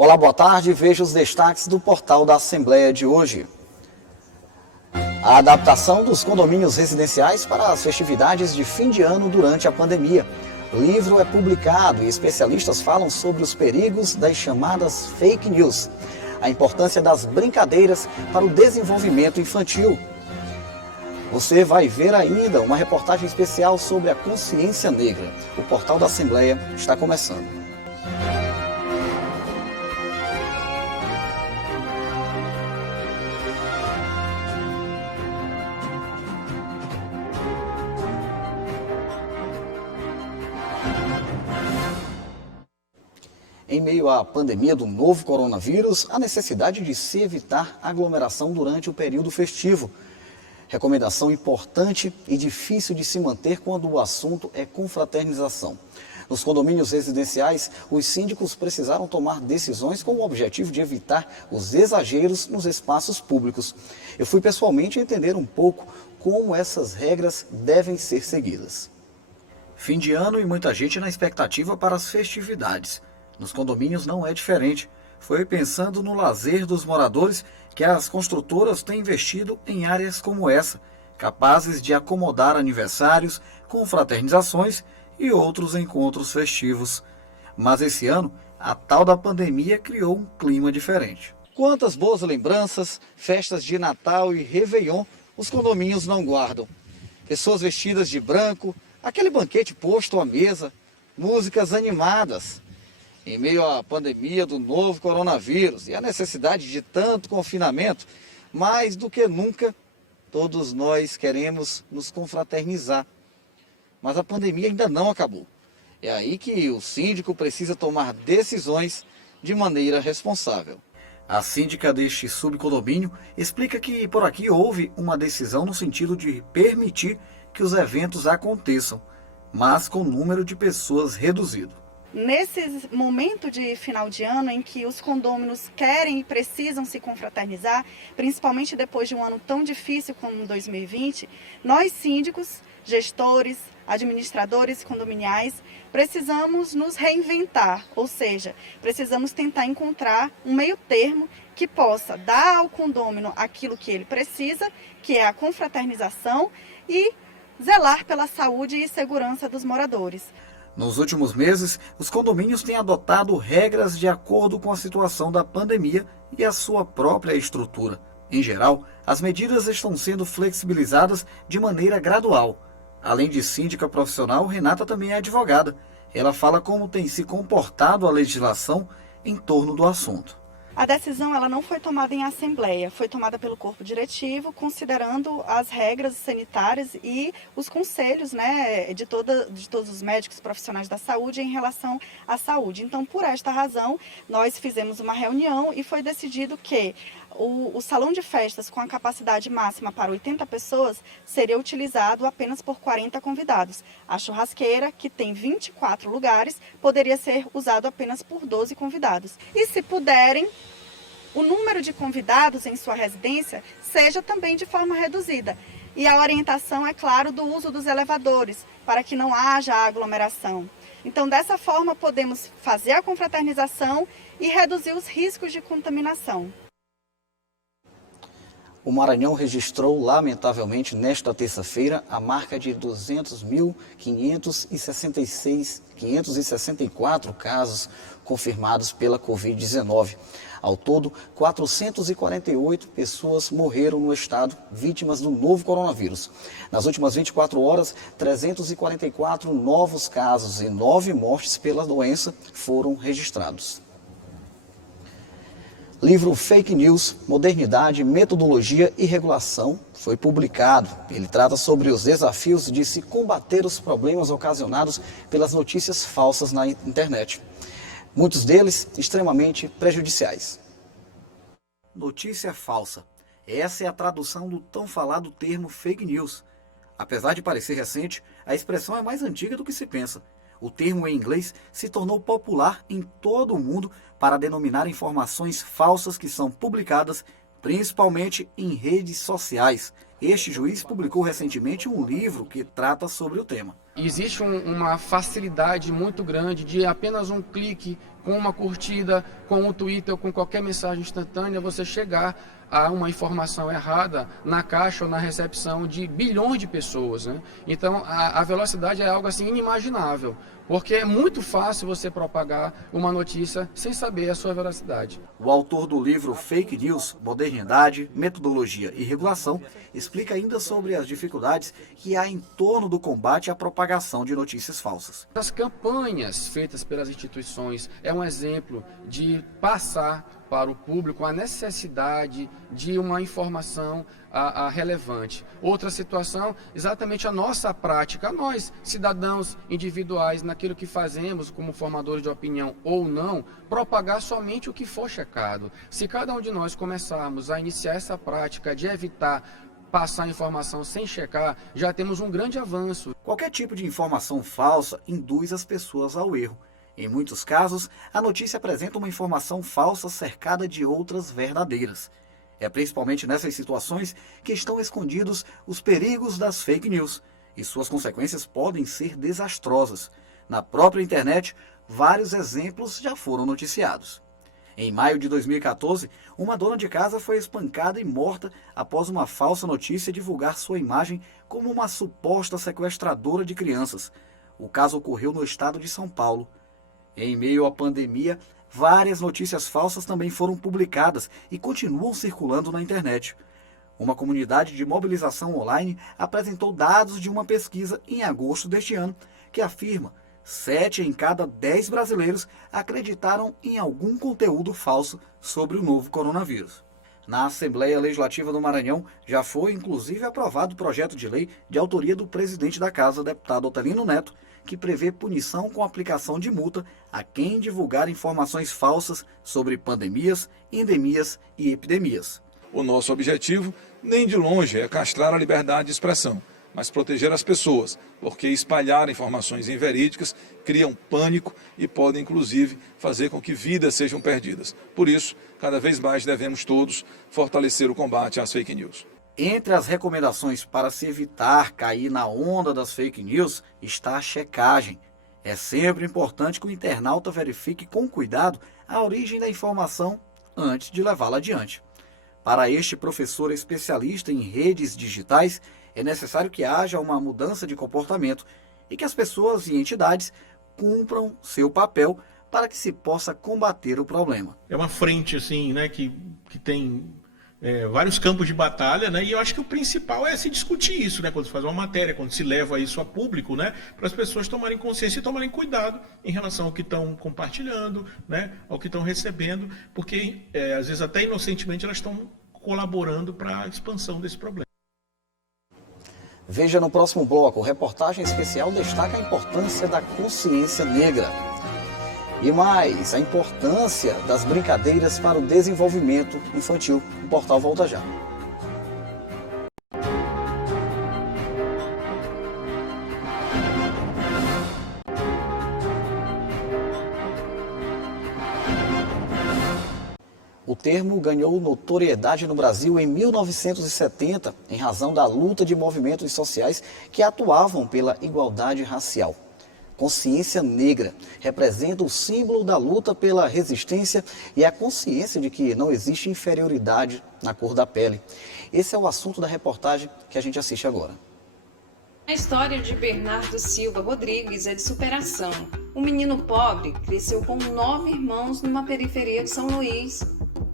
Olá, boa tarde. Veja os destaques do portal da Assembleia de hoje. A adaptação dos condomínios residenciais para as festividades de fim de ano durante a pandemia. O livro é publicado e especialistas falam sobre os perigos das chamadas fake news. A importância das brincadeiras para o desenvolvimento infantil. Você vai ver ainda uma reportagem especial sobre a consciência negra. O portal da Assembleia está começando. Em meio à pandemia do novo coronavírus, a necessidade de se evitar aglomeração durante o período festivo. Recomendação importante e difícil de se manter quando o assunto é confraternização. Nos condomínios residenciais, os síndicos precisaram tomar decisões com o objetivo de evitar os exageros nos espaços públicos. Eu fui pessoalmente entender um pouco como essas regras devem ser seguidas. Fim de ano e muita gente na expectativa para as festividades. Nos condomínios não é diferente. Foi pensando no lazer dos moradores que as construtoras têm investido em áreas como essa, capazes de acomodar aniversários, confraternizações e outros encontros festivos. Mas esse ano, a tal da pandemia criou um clima diferente. Quantas boas lembranças, festas de Natal e Réveillon os condomínios não guardam. Pessoas vestidas de branco, aquele banquete posto à mesa, músicas animadas. Em meio à pandemia do novo coronavírus e a necessidade de tanto confinamento, mais do que nunca, todos nós queremos nos confraternizar. Mas a pandemia ainda não acabou. É aí que o síndico precisa tomar decisões de maneira responsável. A síndica deste subcondomínio explica que por aqui houve uma decisão no sentido de permitir que os eventos aconteçam, mas com número de pessoas reduzido. Nesse momento de final de ano em que os condôminos querem e precisam se confraternizar, principalmente depois de um ano tão difícil como 2020, nós síndicos, gestores, administradores condominiais, precisamos nos reinventar, ou seja, precisamos tentar encontrar um meio termo que possa dar ao condômino aquilo que ele precisa, que é a confraternização, e zelar pela saúde e segurança dos moradores. Nos últimos meses, os condomínios têm adotado regras de acordo com a situação da pandemia e a sua própria estrutura. Em geral, as medidas estão sendo flexibilizadas de maneira gradual. Além de síndica profissional, Renata também é advogada. Ela fala como tem se comportado a legislação em torno do assunto. A decisão ela não foi tomada em assembleia, foi tomada pelo corpo diretivo, considerando as regras sanitárias e os conselhos, de todos os médicos profissionais da saúde em relação à saúde. Então, por esta razão, nós fizemos uma reunião e foi decidido que o salão de festas com a capacidade máxima para 80 pessoas seria utilizado apenas por 40 convidados. A churrasqueira, que tem 24 lugares, poderia ser usado apenas por 12 convidados. E se puderem, o número de convidados em sua residência seja também de forma reduzida. E a orientação, é claro, do uso dos elevadores, para que não haja aglomeração. Então, dessa forma, podemos fazer a confraternização e reduzir os riscos de contaminação. O Maranhão registrou, lamentavelmente, nesta terça-feira, a marca de 200.564 casos confirmados pela Covid-19. Ao todo, 448 pessoas morreram no estado, vítimas do novo coronavírus. Nas últimas 24 horas, 344 novos casos e 9 mortes pela doença foram registrados. Livro Fake News, Modernidade, Metodologia e Regulação foi publicado. Ele trata sobre os desafios de se combater os problemas ocasionados pelas notícias falsas na internet. Muitos deles extremamente prejudiciais. Notícia falsa. Essa é a tradução do tão falado termo fake news. Apesar de parecer recente, a expressão é mais antiga do que se pensa. O termo em inglês se tornou popular em todo o mundo para denominar informações falsas que são publicadas principalmente em redes sociais. Este juiz publicou recentemente um livro que trata sobre o tema. Existe uma facilidade muito grande de apenas um clique, com uma curtida, com o Twitter ou com qualquer mensagem instantânea, você chegar a uma informação errada na caixa ou na recepção de bilhões de pessoas, né? Então, a velocidade é algo assim inimaginável, porque é muito fácil você propagar uma notícia sem saber a sua veracidade. O autor do livro Fake News, Modernidade, Metodologia e Regulação explica ainda sobre as dificuldades que há em torno do combate à propagação de notícias falsas. As campanhas feitas pelas instituições é um exemplo de passar para o público a necessidade de uma informação relevante. Outra situação, exatamente a nossa prática, nós, cidadãos individuais, naquilo que fazemos como formadores de opinião ou não, propagar somente o que for checado. Se cada um de nós começarmos a iniciar essa prática de evitar passar informação sem checar, já temos um grande avanço. Qualquer tipo de informação falsa induz as pessoas ao erro. Em muitos casos, a notícia apresenta uma informação falsa cercada de outras verdadeiras. É principalmente nessas situações que estão escondidos os perigos das fake news, e suas consequências podem ser desastrosas. Na própria internet, vários exemplos já foram noticiados. Em maio de 2014, uma dona de casa foi espancada e morta após uma falsa notícia divulgar sua imagem como uma suposta sequestradora de crianças. O caso ocorreu no estado de São Paulo. Em meio à pandemia, várias notícias falsas também foram publicadas e continuam circulando na internet. Uma comunidade de mobilização online apresentou dados de uma pesquisa em agosto deste ano que afirma que 7 em cada 10 brasileiros acreditaram em algum conteúdo falso sobre o novo coronavírus. Na Assembleia Legislativa do Maranhão, já foi inclusive aprovado o projeto de lei de autoria do presidente da Casa, deputado Otelino Neto, que prevê punição com aplicação de multa a quem divulgar informações falsas sobre pandemias, endemias e epidemias. O nosso objetivo, nem de longe, é castrar a liberdade de expressão, mas proteger as pessoas, porque espalhar informações inverídicas criam pânico e podem, inclusive, fazer com que vidas sejam perdidas. Por isso, cada vez mais devemos todos fortalecer o combate às fake news. Entre as recomendações para se evitar cair na onda das fake news está a checagem. É sempre importante que o internauta verifique com cuidado a origem da informação antes de levá-la adiante. Para este professor especialista em redes digitais, é necessário que haja uma mudança de comportamento e que as pessoas e entidades cumpram seu papel para que se possa combater o problema. É uma frente assim, né, que tem vários campos de batalha, né? E eu acho que o principal é se discutir isso, né? Quando se faz uma matéria, quando se leva isso a público, né? Para as pessoas tomarem consciência e tomarem cuidado em relação ao que estão compartilhando, né? Ao que estão recebendo, porque às vezes até inocentemente elas estão colaborando para a expansão desse problema. Veja no próximo bloco, reportagem especial destaca a importância da consciência negra. E mais, a importância das brincadeiras para o desenvolvimento infantil. O portal volta já. O termo ganhou notoriedade no Brasil em 1970, em razão da luta de movimentos sociais que atuavam pela igualdade racial. Consciência negra representa o símbolo da luta pela resistência e a consciência de que não existe inferioridade na cor da pele. Esse é o assunto da reportagem que a gente assiste agora. A história de Bernardo Silva Rodrigues é de superação. Um menino pobre cresceu com 9 irmãos numa periferia de São Luís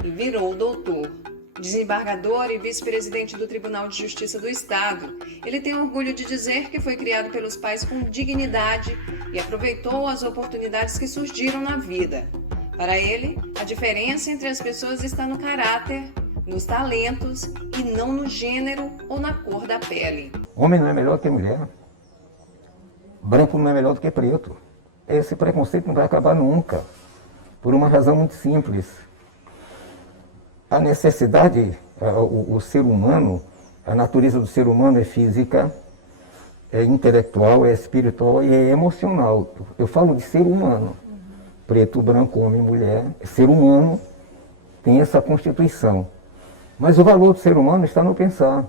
e virou doutor. Desembargador e vice-presidente do Tribunal de Justiça do Estado, ele tem orgulho de dizer que foi criado pelos pais com dignidade e aproveitou as oportunidades que surgiram na vida. Para ele, a diferença entre as pessoas está no caráter, nos talentos e não no gênero ou na cor da pele. Homem não é melhor do que mulher. Branco não é melhor do que preto. Esse preconceito não vai acabar nunca, por uma razão muito simples. A necessidade, o ser humano, a natureza do ser humano é física, é intelectual, é espiritual e é emocional. Eu falo de ser humano. Preto, branco, homem, mulher. Ser humano tem essa constituição. Mas o valor do ser humano está no pensar.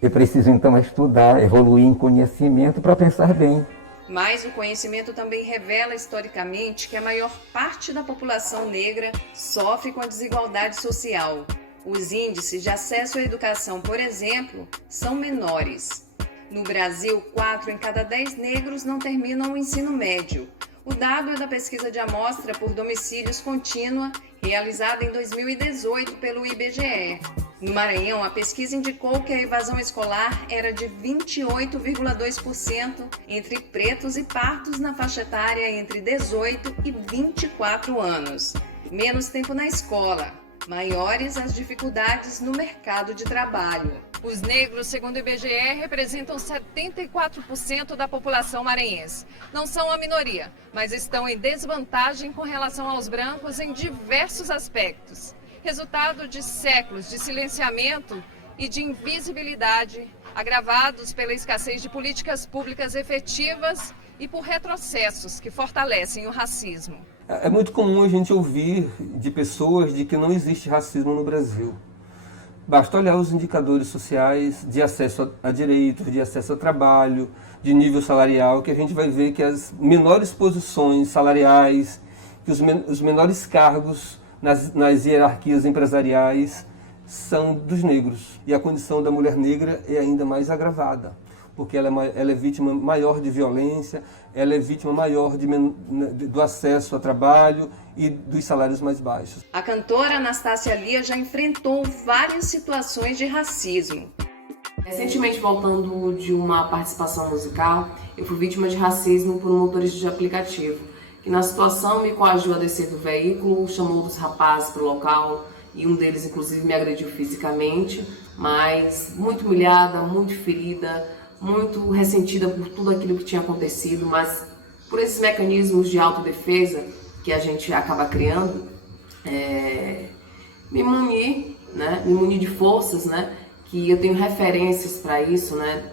É preciso então estudar, evoluir em conhecimento para pensar bem. Mas o conhecimento também revela historicamente que a maior parte da população negra sofre com a desigualdade social. Os índices de acesso à educação, por exemplo, são menores. No Brasil, 4 em cada 10 negros não terminam o ensino médio. O dado é da pesquisa de amostra por domicílios contínua, realizada em 2018 pelo IBGE. No Maranhão, a pesquisa indicou que a evasão escolar era de 28,2% entre pretos e pardos na faixa etária entre 18 e 24 anos. Menos tempo na escola, maiores as dificuldades no mercado de trabalho. Os negros, segundo o IBGE, representam 74% da população maranhense. Não são a minoria, mas estão em desvantagem com relação aos brancos em diversos aspectos. Resultado de séculos de silenciamento e de invisibilidade, agravados pela escassez de políticas públicas efetivas e por retrocessos que fortalecem o racismo. É muito comum a gente ouvir de pessoas de que não existe racismo no Brasil. Basta olhar os indicadores sociais de acesso a direitos, de acesso a trabalho, de nível salarial, que a gente vai ver que as menores posições salariais, que os menores cargos nas hierarquias empresariais são dos negros. E a condição da mulher negra é ainda mais agravada, porque ela é vítima maior de violência, ela é vítima maior do acesso a trabalho e dos salários mais baixos. A cantora Anastácia Lia já enfrentou várias situações de racismo. Recentemente, voltando de uma participação musical, eu fui vítima de racismo por um motorista de aplicativo, que na situação me coagiu a descer do veículo, chamou dos rapazes para o local e um deles inclusive me agrediu fisicamente, mas muito humilhada, muito ferida, muito ressentida por tudo aquilo que tinha acontecido, mas por esses mecanismos de autodefesa que a gente acaba criando, me muni de forças, né, que eu tenho referências para isso, né,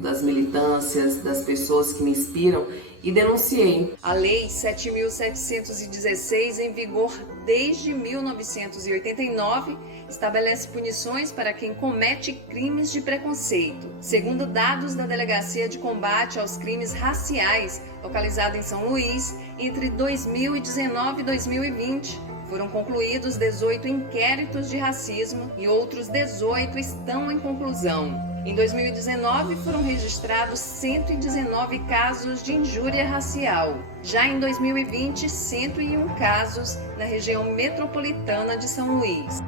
das militâncias, das pessoas que me inspiram, e denunciei. A Lei 7.716, em vigor desde 1989, estabelece punições para quem comete crimes de preconceito. Segundo dados da Delegacia de Combate aos Crimes Raciais, localizada em São Luís, entre 2019 e 2020, foram concluídos 18 inquéritos de racismo e outros 18 estão em conclusão. Em 2019, foram registrados 119 casos de injúria racial. Já em 2020, 101 casos na região metropolitana de São Luís.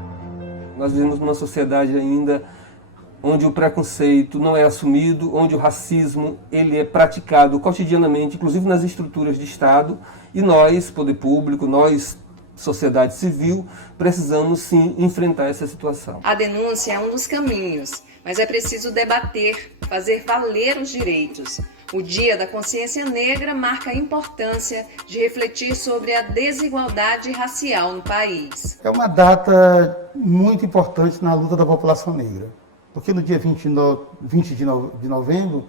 Nós vivemos numa sociedade ainda onde o preconceito não é assumido, onde o racismo ele é praticado cotidianamente, inclusive nas estruturas de Estado, e nós, poder público, nós, sociedade civil, precisamos sim enfrentar essa situação. A denúncia é um dos caminhos, mas é preciso debater, fazer valer os direitos. O Dia da Consciência Negra marca a importância de refletir sobre a desigualdade racial no país. É uma data muito importante na luta da população negra, porque no dia 20 de novembro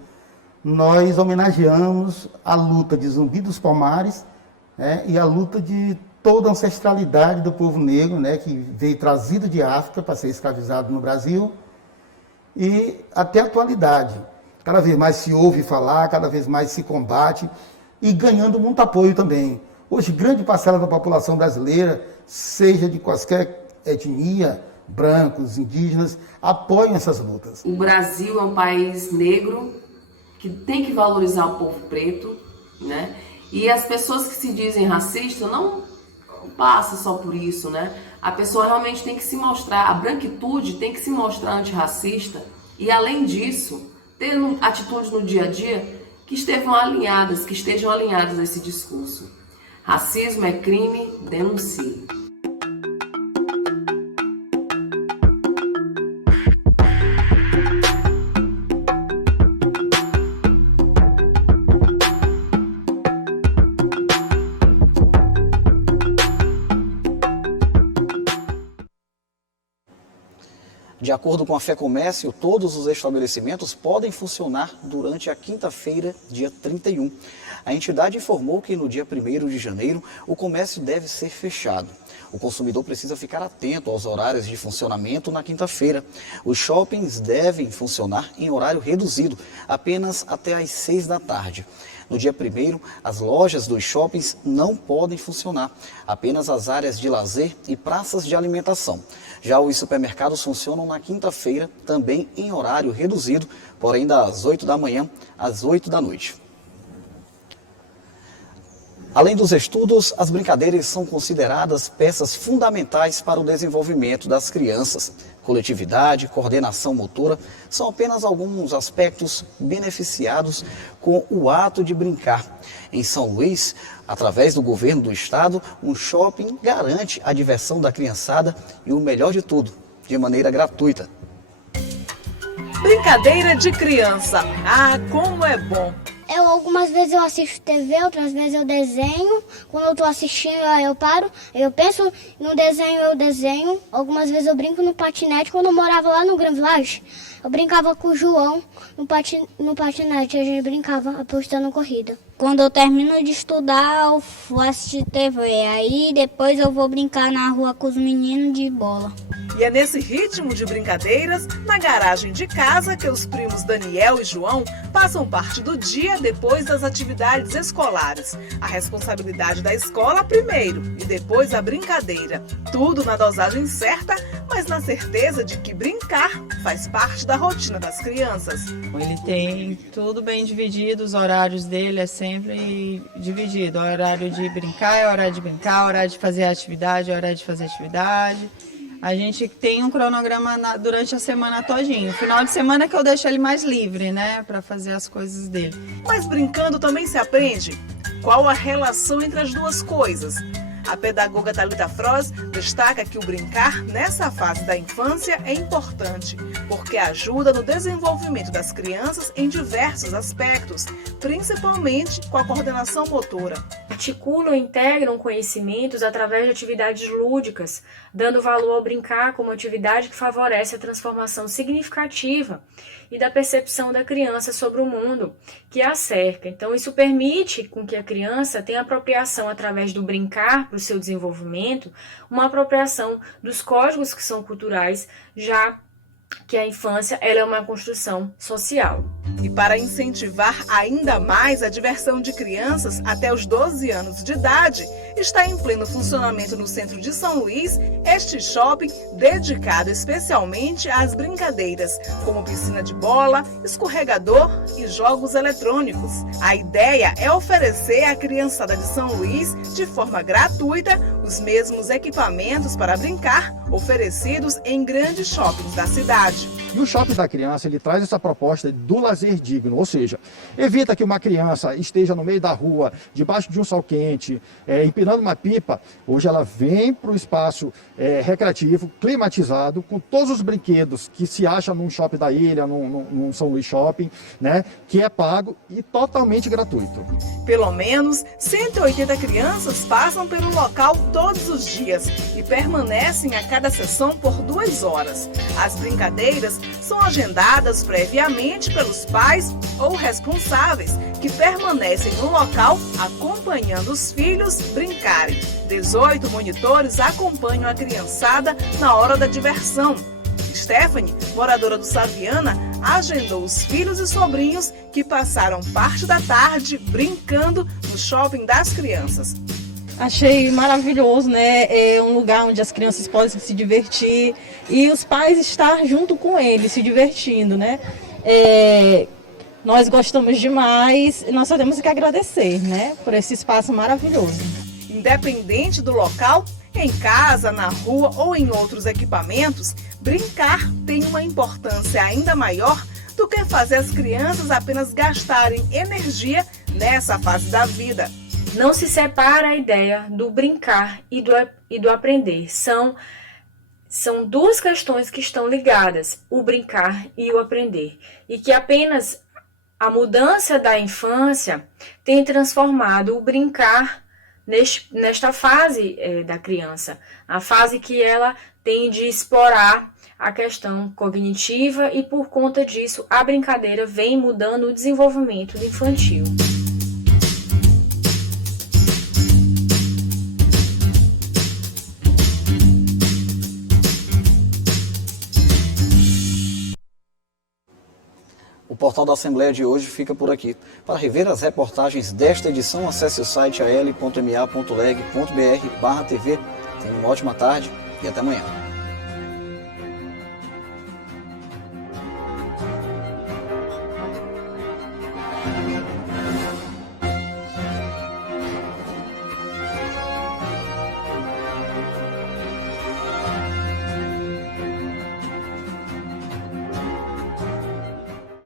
nós homenageamos a luta de Zumbi dos Palmares, né, e a luta de toda a ancestralidade do povo negro, né, que veio trazido de África para ser escravizado no Brasil, e até a atualidade. Cada vez mais se ouve falar, cada vez mais se combate, e ganhando muito apoio também. Hoje, grande parcela da população brasileira, seja de qualquer etnia, brancos, indígenas, apoiam essas lutas. O Brasil é um país negro que tem que valorizar o povo preto, né? E as pessoas que se dizem racistas não passa só por isso, né? A pessoa realmente tem que se mostrar, a branquitude tem que se mostrar antirracista e, além disso, ter atitudes no dia a dia que estejam alinhadas a esse discurso. Racismo é crime, denuncie. De acordo com a FEComércio, todos os estabelecimentos podem funcionar durante a quinta-feira, dia 31. A entidade informou que no dia 1º de janeiro o comércio deve ser fechado. O consumidor precisa ficar atento aos horários de funcionamento na quinta-feira. Os shoppings devem funcionar em horário reduzido, apenas até às 6 da tarde. No dia 1º, as lojas dos shoppings não podem funcionar, apenas as áreas de lazer e praças de alimentação. Já os supermercados funcionam na quinta-feira, também em horário reduzido, porém das 8 da manhã às 8 da noite. Além dos estudos, as brincadeiras são consideradas peças fundamentais para o desenvolvimento das crianças. Coletividade, coordenação motora são apenas alguns aspectos beneficiados com o ato de brincar. Em São Luís, através do governo do estado, um shopping garante a diversão da criançada e o melhor de tudo, de maneira gratuita. Brincadeira de criança. Ah, como é bom! Algumas vezes eu assisto TV, outras vezes eu desenho. Quando eu estou assistindo, eu paro, eu penso no desenho, eu desenho. Algumas vezes eu brinco no patinete. Quando eu morava lá no Gran Village, eu brincava com o João no patinete. A gente brincava apostando corrida. Quando eu termino de estudar, eu vou assistir TV. Aí depois eu vou brincar na rua com os meninos de bola. E é nesse ritmo de brincadeiras, na garagem de casa, que os primos Daniel e João passam parte do dia depois das atividades escolares. A responsabilidade da escola primeiro e depois a brincadeira. Tudo na dosagem certa, mas na certeza de que brincar faz parte da rotina das crianças. Ele tem tudo bem dividido, os horários dele é sempre dividido. O horário de brincar é hora de brincar, o horário de fazer atividade é hora de fazer atividade. A gente tem um cronograma durante a semana todinho. Final de semana que eu deixo ele mais livre, né, para fazer as coisas dele. Mas brincando também se aprende? Qual a relação entre as duas coisas? A pedagoga Thalita Froz destaca que o brincar nessa fase da infância é importante, porque ajuda no desenvolvimento das crianças em diversos aspectos, principalmente com a coordenação motora. Articulam e integram conhecimentos através de atividades lúdicas, dando valor ao brincar como atividade que favorece a transformação significativa e da percepção da criança sobre o mundo que a cerca. Então, isso permite com que a criança tenha apropriação através do brincar para o seu desenvolvimento, uma apropriação dos códigos que são culturais, já que a infância ela é uma construção social. E para incentivar ainda mais a diversão de crianças até os 12 anos de idade, está em pleno funcionamento no centro de São Luís este shopping dedicado especialmente às brincadeiras, como piscina de bola, escorregador e jogos eletrônicos. A ideia é oferecer à criançada de São Luís, de forma gratuita, os mesmos equipamentos para brincar oferecidos em grandes shoppings da cidade. E o Shopping da Criança, ele traz essa proposta do lazer digno, ou seja, evita que uma criança esteja no meio da rua, debaixo de um sol quente, empinando uma pipa. Hoje ela vem para o espaço recreativo, climatizado, com todos os brinquedos que se acha num shopping da ilha, num São Luís Shopping, né, que é pago e totalmente gratuito. Pelo menos 180 crianças passam pelo local todos os dias e permanecem a cada sessão por 2 horas. As brincadeiras são agendadas previamente pelos pais ou responsáveis que permanecem no local acompanhando os filhos brincarem. 18 monitores acompanham a criançada na hora da diversão. Stephanie, moradora do Saviana, agendou os filhos e sobrinhos que passaram parte da tarde brincando no shopping das crianças. Achei maravilhoso, né? É um lugar onde as crianças podem se divertir e os pais estar junto com eles, se divertindo, né? Nós gostamos demais e nós só temos que agradecer, né? Por esse espaço maravilhoso. Independente do local, em casa, na rua ou em outros equipamentos, brincar tem uma importância ainda maior do que fazer as crianças apenas gastarem energia nessa fase da vida. Não se separa a ideia do brincar e do aprender. São duas questões que estão ligadas, o brincar e o aprender. E que apenas a mudança da infância tem transformado o brincar nesta fase da criança. A fase que ela tem de explorar a questão cognitiva e, por conta disso, a brincadeira vem mudando o desenvolvimento do infantil. O Portal da Assembleia de hoje fica por aqui. Para rever as reportagens desta edição, acesse o site al.ma.leg.br/tv. Tenha uma ótima tarde e até amanhã.